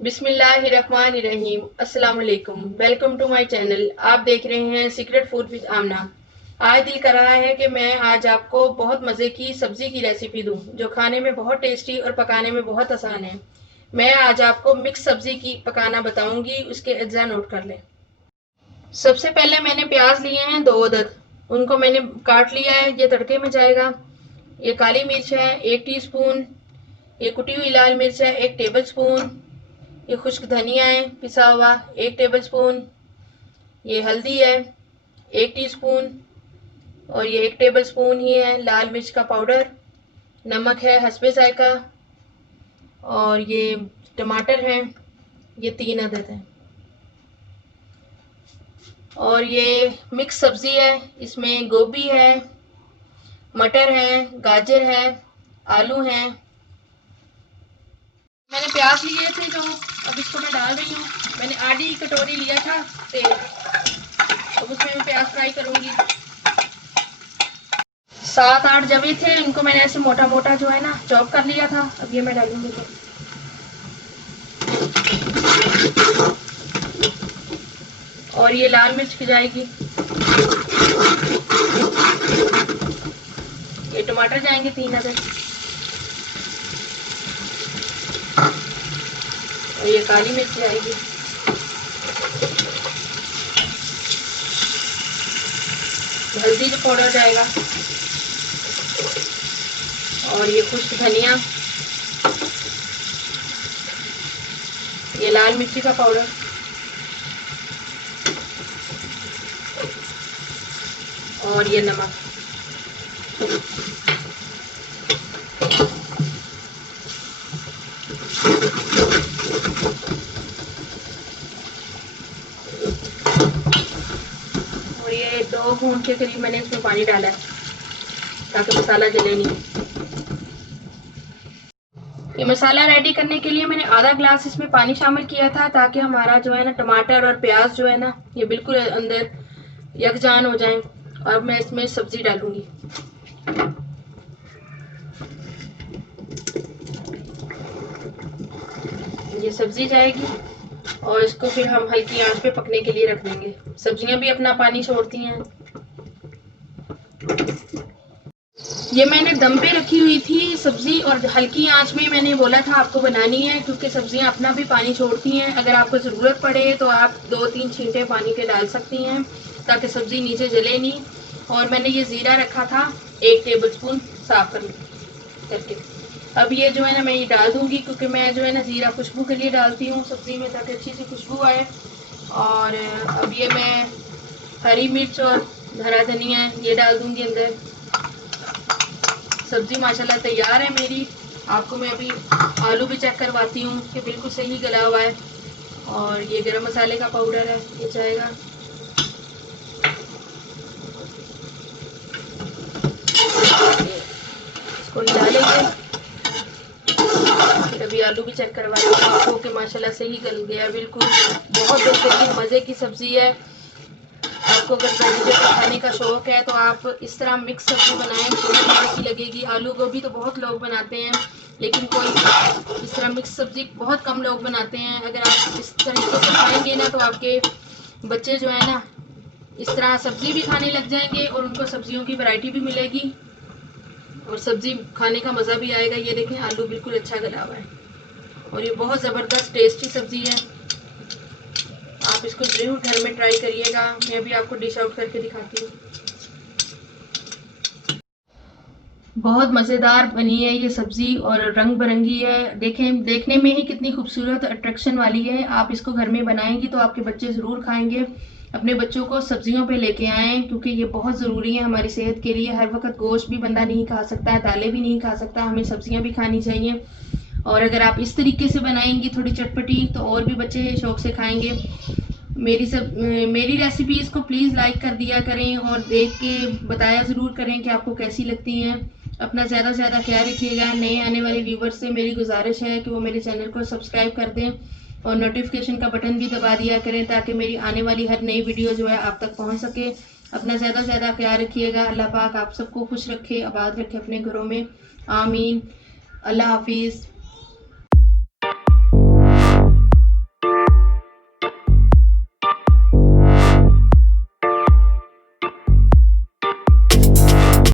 बिस्मिल्लाहिर्रहमानिर्रहीम। अस्सलाम वालेकुम। Welcome to my channel. आप देख रहे हैं सीक्रेट फूड विद आमना। आज दिल कर रहा है कि मैं आज आपको बहुत मज़े की सब्ज़ी की रेसिपी दूं जो खाने में बहुत टेस्टी और पकाने में बहुत आसान है। मैं आज आपको मिक्स सब्ज़ी की पकाना बताऊंगी, उसके अज्जा नोट कर लें। सबसे पहले मैंने प्याज लिए हैं 2 अदद, उनको मैंने काट लिया है। ये तड़के में जाएगा। ये काली मिर्च है 1 टीस्पून, ये कुटी हुई लाल मिर्च है 1 टेबल स्पून, ये खुश्क धनिया है पिसा हुआ 1 टेबल स्पून, ये हल्दी है 1 टीस्पून और ये 1 टेबल स्पून ही है लाल मिर्च का पाउडर। नमक है हस्बे जायका और ये टमाटर हैं, ये 3 अदद हैं। और ये मिक्स सब्ज़ी है, इसमें गोभी है, मटर है, गाजर है, आलू हैं। मैंने प्याज लिए थे जो, अब इसको मैं डाल रही हूँ। मैंने आधी कटोरी लिया था तेल, तो उसमें मैं प्याज फ्राई करूँगी। 7-8 जवे थे, इनको मैंने ऐसे मोटा मोटा जो है ना चॉप कर लिया था। अब ये मैं डालूंगी तो और ये लाल मिर्च की जाएगी, ये टमाटर जाएंगे 3 अदद और ये काली मिर्च जाएगी। हल्दी का पाउडर जाएगा और ये खुश्क धनिया, ये लाल मिर्ची का पाउडर और ये नमक। और ये 2 घूंट के करीब मैंने इसमें पानी डाला है ताकि मसाला जले नहीं। ये मसाला रेडी करने के लिए मैंने आधा ग्लास इसमें पानी शामिल किया था ताकि हमारा जो है ना टमाटर और प्याज जो है ना ये बिल्कुल अंदर यकजान हो जाए। और मैं इसमें सब्जी डालूंगी। ये सब्जी जाएगी और इसको फिर हम हल्की आंच पे पकने के लिए रख देंगे। सब्जियां भी अपना पानी छोड़ती हैं। ये मैंने दम पे रखी हुई थी सब्जी और हल्की आंच में मैंने बोला था आपको बनानी है, क्योंकि सब्जियां अपना भी पानी छोड़ती हैं। अगर आपको ज़रूरत पड़े तो आप 2-3 छींटे पानी के डाल सकती हैं ताकि सब्जी नीचे जले नहीं। और मैंने ये ज़ीरा रखा था 1 टेबल स्पून साफ करके। अब ये जो है ना मैं ये डाल दूंगी, क्योंकि मैं जो है ना ज़ीरा खुशबू के लिए डालती हूँ सब्ज़ी में ताकि अच्छी सी खुशबू आए। और अब ये मैं हरी मिर्च और हरा धनिया ये डाल दूंगी अंदर। सब्जी माशाल्लाह तैयार है मेरी। आपको मैं अभी आलू भी चेक करवाती हूँ कि बिल्कुल सही गला हुआ है। और ये गरम मसाले का पाउडर है, ये जाएगा। इसको हिला लेंगे। फिर अभी आलू भी चेक करवा रही हूँ आपको कि माशाल्लाह सही गल गया बिल्कुल। बहुत बेहतरीन मज़े की सब्ज़ी है। आपको अगर वेजिटेबल खाने का शौक़ है तो आप इस तरह मिक्स सब्ज़ी बनाएं, बहुत मज़े की लगेगी। आलू गोभी तो बहुत लोग बनाते हैं, लेकिन कोई इस तरह मिक्स सब्ज़ी बहुत कम लोग बनाते हैं। अगर आप इस तरीके से खाएंगे ना तो आपके बच्चे जो है ना इस तरह सब्ज़ी भी खाने लग जाएंगे और उनको सब्जियों की वैरायटी भी मिलेगी और सब्ज़ी खाने का मज़ा भी आएगा। ये देखें आलू बिल्कुल अच्छा गला हुआ है और ये बहुत ज़बरदस्त टेस्टी सब्ज़ी है। आप इसको ज़रूर घर में ट्राई करिएगा। मैं भी आपको डिश आउट करके दिखाती हूँ। बहुत मज़ेदार बनी है ये सब्ज़ी और रंग बिरंगी है। देखें, देखने में ही कितनी खूबसूरत अट्रैक्शन वाली है। आप इसको घर में बनाएंगी तो आपके बच्चे ज़रूर खाएंगे। अपने बच्चों को सब्जियों पे लेके आएँ, क्योंकि ये बहुत ज़रूरी है हमारी सेहत के लिए। हर वक्त गोश्त भी बंदा नहीं खा सकता है, दालें भी नहीं खा सकता, हमें सब्जियां भी खानी चाहिए। और अगर आप इस तरीके से बनाएंगी थोड़ी चटपटी तो और भी बच्चे शौक़ से खाएंगे। मेरी रेसिपीज़ को प्लीज़ लाइक कर दिया करें और देख के बताया ज़रूर करें कि आपको कैसी लगती हैं। अपना ज़्यादा से ज़्यादा ख्याल रखिएगा। नए आने वाले व्यूवर्स से मेरी गुजारिश है कि वो मेरे चैनल को सब्सक्राइब कर दें और नोटिफिकेशन का बटन भी दबा दिया करें ताकि मेरी आने वाली हर नई वीडियो जो है आप तक पहुंच सके। अपना ज़्यादा से ज़्यादा ख्याल रखिएगा। अल्लाह पाक आप सबको खुश रखे, आबाद रखे अपने घरों में। आमीन। अल्लाह हाफिज़।